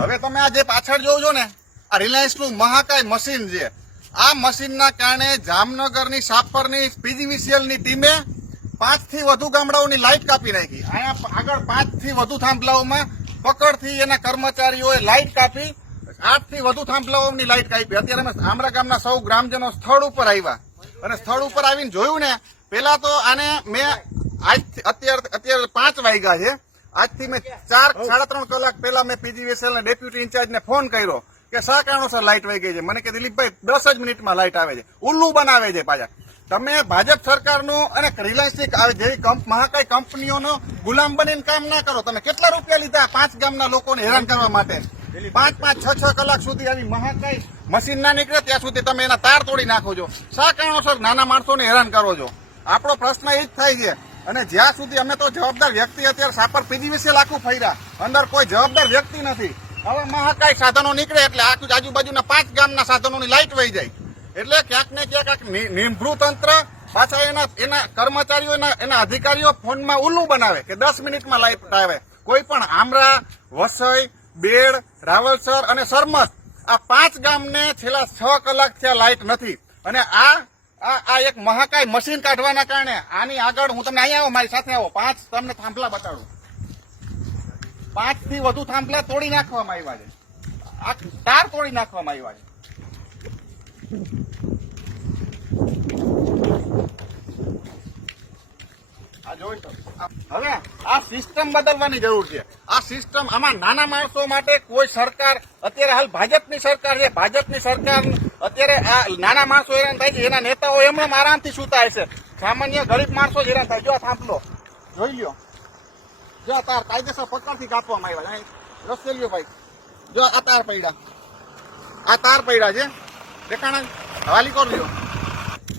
હવે તમે આ જે પાછળ જોવો છો ને, આ રિલાયન્સનું મહાકાય મશીન છે. આ મશીનના કારણે જામનગરની સાપરની પીજીવીસીએલની ટીમે 5 થી વધુ ગામડાઓની લાઇટ કાપી નાખી. અહીંયા આગળ 5 થી વધુ થાંભલાઓમાં પકડથી એના કર્મચારીઓએ લાઇટ કાપી, 8 થી વધુ થાંભલાઓની લાઇટ કાપી. અત્યારે અમે આમરા ગામના સૌ ગ્રામજનો સ્થળ ઉપર આવ્યા અને સ્થળ ઉપર આવીને જોયું ને, પેલા તો આને મેં અત્યારે 5 વાગ્યા છે. આજથી મેં 3.5 કલાક પહેલા મેં પીજીવીસીએલ ના ડેપ્યુટી ઇન્ચાર્જને ફોન કર્યો કે શા કારણોસર લાઇટ વહી ગઈ છે. મને કે દિલીપભાઈ 10 જ મિનિટમાં લાઇટ આવે છે. ઉલ્લુ બનાવે છે પાછા. તમે ભાજપ સરકારનું અને રિલાયન્સની જેવી મહાકાય કંપનીઓનો ગુલામ બનીને કામ ના કરો. તમે કેટલા રૂપિયા લીધા 5 ગામના લોકોને હેરાન કરવા માટે? 5-6 કલાક સુધી આવી મહાકાય મશીન ના નીકળે ત્યાં સુધી તમે એના તાર તોડી નાખો છો. શા કારણોસર નાના માણસોને હેરાન કરો છો? આપણો પ્રશ્ન એ જ થાય છે. અને જ્યાં સુધી અમે તો જવાબદાર વ્યક્તિ અત્યારે સાપર પીજીવીસીએલ આખું ફર્યા, અંદર કોઈ જવાબદાર વ્યક્તિ નથી. હવે મહાકાય સાધનો નીકળે એટલે આખું આજુબાજુના 5 ગામના સાધનોની લાઇટ વહી જાય. એટલે ક્યાંક ને ક્યાંક નિર્ભૃ તંત્ર પાછા એના કર્મચારીઓ એના અધિકારીઓ ફોનમાં ઉલ્લુ બનાવે કે 10 મિનિટમાં લાઇટ આવે. કોઈ પણ આમરા, વસઈ, બેડ, રાવલસર અને સરમત આ 5 ગામને છેલ્લા 6 કલાક થયા લાઇટ નથી. અને આ એક મહાકાય મશીન કાઢવાના કારણે આની આગળ હું તમને અહીંયા આવો, મારી સાથે આવો, 5 તમને થાંભલા બતાડું. 5 થી વધુ થાંભલા તોડી નાખવામાં આવ્યા છે. આ તાર તોડી નાખવામાં આવ્યા છે. હવે આ સિસ્ટમ બદલવાની જરૂર છે. આ સિસ્ટમ આમાં નાના માણસો માટે કોઈ સરકાર અત્યારે હાલ ભાજપની સરકાર છે. ભાજપની સરકાર અત્યારે આ નાના માણસો હેરાન થાય છે. એના નેતાઓ એમણે આરામથી સુતા હશે. સામાન્ય ગરીબ માણસો જ હેરાન થાય. જો આ થાંભલો જોઈ લ્યો, જો આ તાર કાયદેસર પકડથી કાપવામાં આવ્યા. રસ્તે ભાઈ, જો આ તાર પડ્યા છે. દેખાણા હવાલી કરી લ્યો.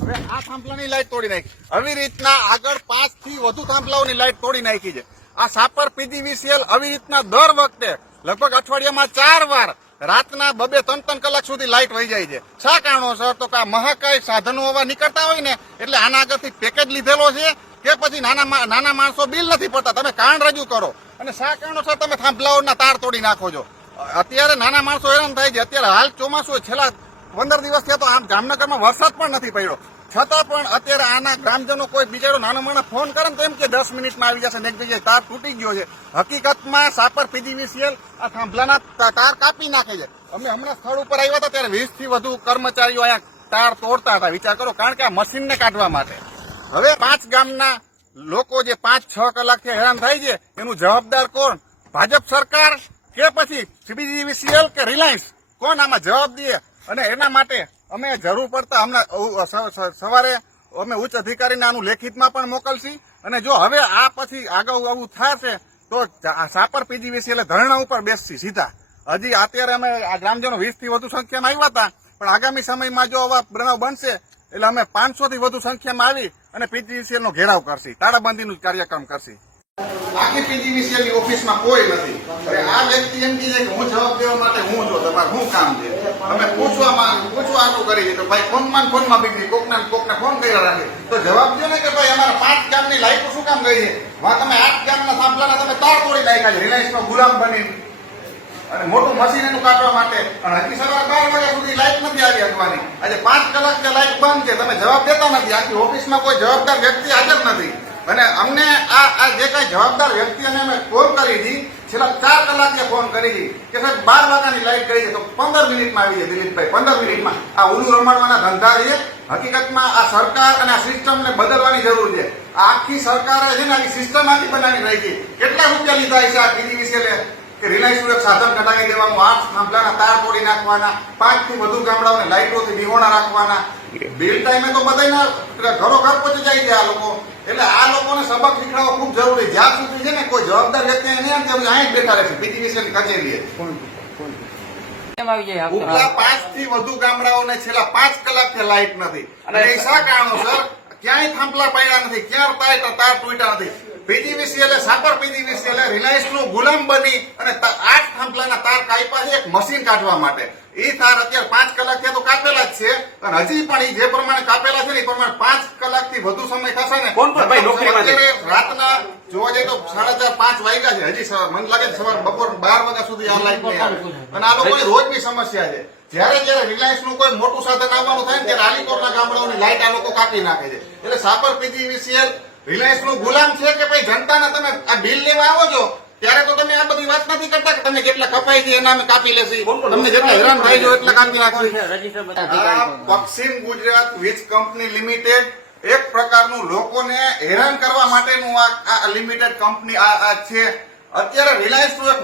હવે આ થાંભલાની લાઈટ તોડી નાખી. આવી રીતના આગળ 5 થી વધુ થાંભલાઓની લાઈટ તોડી નાખી છે. આ સાપર પીજીવીસીએલ આવી રીતના દર વખતે લગભગ અઠવાડિયામાં 4 વાર રાતના 2-3 કલાક સુધી લાઈટ વહી જાય છે. શા કારણોસર? તો કે આ મહાકાય સાધનો હવા નીકળતા હોય ને એટલે આના આગળથી પેકેજ લીધેલો છે કે પછી નાના માણસો બિલ નથી પડતા. તમે કારણ રજૂ કરો. અને શા કારણોસર તમે થાંભલાઓના તાર તોડી નાખો છો? અત્યારે નાના માણસો હેરાન થાય છે. અત્યારે હાલ ચોમાસું છેલ્લા 15 દિવસથી તો આમ જામનગરમાં વરસાદ પણ નથી પડ્યો, છતાં પણ અત્યારે આના ગ્રામજનો કોઈ બિચારો નાનો માણસ ફોન કરે ને તો એમ કે 10 મિનિટમાં આવી જશે ને એક જગ્યાએ તાર તૂટી ગયો છે. હકીકતમાં સાપર પીજીવીસીએલ આ થાંભલાના તાર કાપી નાખે છે. અમે હમણાં સ્થળ ઉપર આવ્યા હતા ત્યારે 20 થી વધુ કર્મચારીઓ અહીંયા તાર તોડતા હતા. વિચાર કરો, કારણ કે આ મશીનને કાઢવા માટે. હવે 5 ગામના લોકો જે 5-6 કલાકથી હેરાન થાય છે એનું જવાબદાર કોણ? ભાજપ સરકાર કે પછી પીજીવીસીએલ કે રિલાયન્સ? કોણ આમાં જવાબ દે? અને એના માટે અમે જરૂર પડતા હમણાં સવારે અમે ઉચ્ચ અધિકારીને આનું લેખિતમાં પણ મોકલશી. અને જો હવે આ પછી આગળ આવું થશે તો સાપર પીજીવીસીએલ ધરણા ઉપર બેસશી સીધા. હજી અત્યારે અમે આ ગ્રામજનો 20 થી વધુ સંખ્યામાં આવ્યા હતા, પણ આગામી સમયમાં જો આવા બનાવ બનશે એટલે અમે 500 થી વધુ સંખ્યામાં આવી અને પીજીવીસીએલ નો ઘેરાવ કરશી, તાળાબંધીનું કાર્યક્રમ કરશી. આખી પીજીવીસીએલ ની ઓફિસમાં કોઈ નથી. હવે આ વ્યક્તિ એમ કહે છે કે હું જવાબ દેવા માટે હું જો તમારે શું કામ છે? અમે પૂછવાનું કરી તો ભાઈ ફોનમાં બીજી કોકને ફોન કર્યા રાખે તો જવાબ દો ને કે ભાઈ અમારા 5 ગામની લાઈટો શું કામ ગઈ છે? તમે 8 ગામના થાંભલાના તમે તાર તોડી નાખ્યા છે રિલાયન્સનો ગુલામ બની અને મોટું મશીન એનું કાઢવા માટે. અને હજી સવારે 12 વાગ્યા સુધી લાઈટ નથી આવી શકવાની. આજે 5 કલાક લાઈટ બંધ છે, તમે જવાબ દેતા નથી. આખી ઓફિસમાં કોઈ જવાબદાર વ્યક્તિ હાજર નથી. અને અમને આ જે કઈ જવાબદાર વ્યક્તિઓને અમે ફોન કરી હતી, છેલ્લા 4 કલાકે ફોન કરી હતી કે સાહેબ 12 વાગ્યાની લાઈટ ગઈ છે તો 15 મિનિટમાં આવી છે. દિલીપભાઈ 15 મિનિટમાં આ ઉલ્લુ રમાડવાના ધંધા છે. હકીકતમાં આ સરકાર અને આ સિસ્ટમને બદલવાની જરૂર છે. આખી સરકારે છે ને આવી સિસ્ટમ આખી બનાવી રહી છે. કેટલા રૂપિયા લીધા છે આ પીજીવીસીએલ કે રિલાયન્સનું એક સાધન કઢાવી દેવાનું, 8 થાંભલાના તાર તોડી નાખવાના, 5 થી વધુ ગામડાઓને લાઈટોથી વિહોણા રાખવાના. બિલ ટાઈમે તો બધાના ઘરો ઘર પહોંચી જાય છે આ લોકો. એટલે આ લોકોને સબક શીખવાડવો ખૂબ જરૂરી. જ્યાં સુધી છે ને કોઈ જવાબદાર વ્યક્તિ અહીંયા બેઠા રહેશે પીજીવીસીએલ કચેરીએ. ઉપલા 5 થી વધુ ગામડાઓને છેલ્લા 5 કલાકથી લાઈટ નથી. અને એ શા કારણોસર? ક્યાંય થાંભલા પડ્યા નથી, ક્યાં તાર તૂટ્યા નથી. પીજીવીસીએલ સાપર પીજીવીસીએલ રિલાયન્સનું ગુલામ બની અને 8 થાંભલાના તાર કાપ્યા છે એક મશીન કાઢવા માટે. ઈ તાર અત્યારે 5 કલાક થયા તો કાપેલા જ છે અને હજી પણ ઈ જે પ્રમાણે કાપેલા છે ને એ પ્રમાણે 5 કલાકથી વધુ સમય થશે ને કોણ પણ ભાઈ નોકરીમાં છે? અત્યારે રાતના જોવા જઈએ તો 4:30-5 વાગ્યા છે હજી મને લાગે છે સવાર બપોર 12 વાગ્યા સુધી આ લાઈટ નહીં આવે અને આ લોકોની રોજની સમસ્યા છે જયારે રિલાયન્સ નું કોઈ મોટું સાધન આવવાનું થાય ને ત્યારે આલીકોટના ગામડાઓની લાઈટ આ લોકો કાપી નાખે છે એટલે સાપર પીજીવીસીએલ રિલાયન્સ નું ગુલામ છે કે ભાઈ જનતાના તમે આ બિલ લેવા આવો છો ત્યારે તો તમે આ બધી વાત નથી કરતા કે તમે જેટલા કપાઈ છે એના અમે કાપી લેશી તમને જેટલા હેરાન થઈ છો એટલા કાપી નાખશી આ પશ્ચિમ ગુજરાત વીજ કંપની લિમિટેડ એક પ્રકારનું લોકોને હેરાન કરવા માટેનું આ લિમિટેડ કંપની આ છે અત્યારે રિલાયન્સ નું એક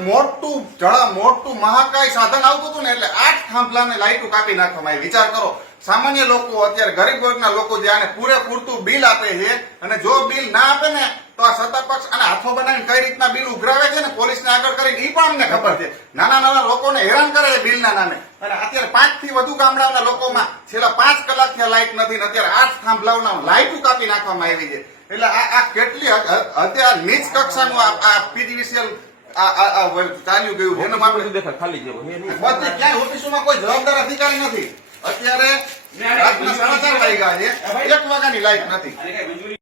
મોટું મહાકાય સાધન આવતું હતું ને એટલે 8 થાંભલાને લાઈટો કાપી નાખવામાં આવી વિચાર કરો સામાન્ય લોકો અત્યારે ગરીબ વર્ગના લોકો જે આને પૂરેપૂરતું બિલ આપે છે અને જો બિલ ના આપે ને તો આ સત્તા પક્ષ અને હાથો બનાવીને કઈ રીતના બિલ ઉઘરાવે છે ને પોલીસને આગળ કરીને એ પણ અમને ખબર છે નાના લોકોને હેરાન કરે છે બિલના નામે અને અત્યારે 5 થી વધુ ગામડાઓના લોકોમાં છેલ્લા 5 કલાકથી લાઈટ નથી ને અત્યારે 8 થાંભલાઓના લાઈટો કાપી નાખવામાં આવી છે એટલે આ કેટલી અત્યારે નીચ કક્ષાનું આ પીજીવીસીએલ ચાલ્યું ગયું છે એનું આપણે દેખાય ખાલી જેવો બધે ક્યાંય ઓફિસોમાં કોઈ જવાબદાર અધિકારી નથી અત્યારે રાતના 4:30 વાગ્યા છે 1 વાગ્યાની લાઈટ નથી